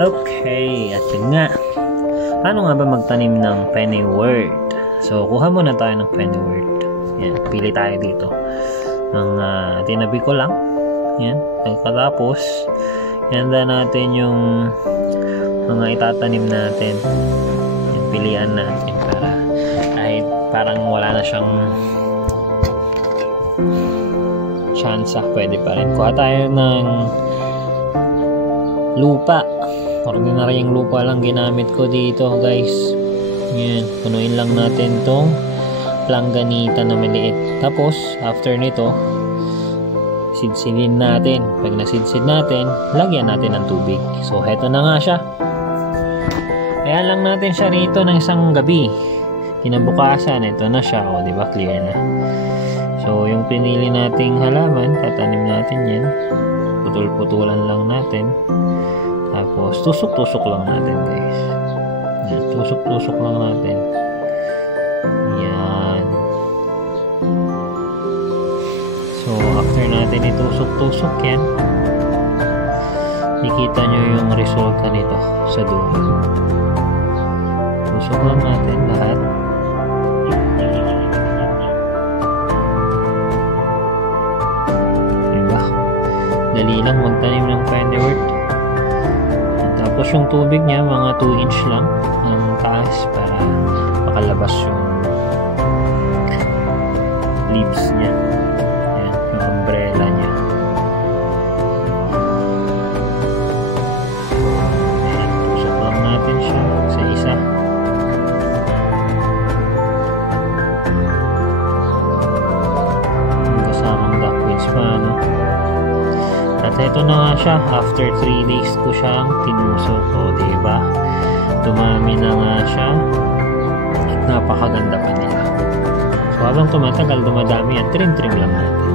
Okay, at yun nga. Paano nga ba magtanim ng pennywort? So, kuha muna tayo ng pennywort. Yan, pili tayo dito. Ang tinabi ko lang. Yan, pagkatapos, handa natin yung mga itatanim natin. Yan, pilian natin para kahit parang wala na siyang chance, pwede pa rin. Kuha tayo ng lupa. Ordinaryong lupa lang ginamit ko dito, guys. Yan, punuin lang natin tong langganita na maliit. Tapos, after nito, sidsidin natin. Pag nasidsid natin, lagyan natin ng tubig. So, heto na nga siya. Kaya lang natin siya rito ng isang gabi. Kinabukasan, ito na siya. O, diba? Clear na. So, yung pinili nating halaman, tatanim natin yan. Putul-putulan lang natin. Tapos, tusok-tusok lang natin, guys. Yan, tusok-tusok lang natin. Yan. So, after natin itusok-tusok yan, nakikita nyo yung resulta nito sa dulo. Tusok lang natin lahat. Diba? Dali lang magtanim ng pennywort. Tapos yung tubig niya, mga 2 inch lang ang taas para makalabas yung leaves niya. Yan, yung umbrella niya. Ayan, tusok lang natin siya sa isa. Kasamang duckweeds pa, no? At ito na nga siya, after 3 days ko siyang tinusok ko, diba? Dumami na nga siya. Napakaganda pa nila. So habang tumatagal, dumadami yan, trim-trim lang natin.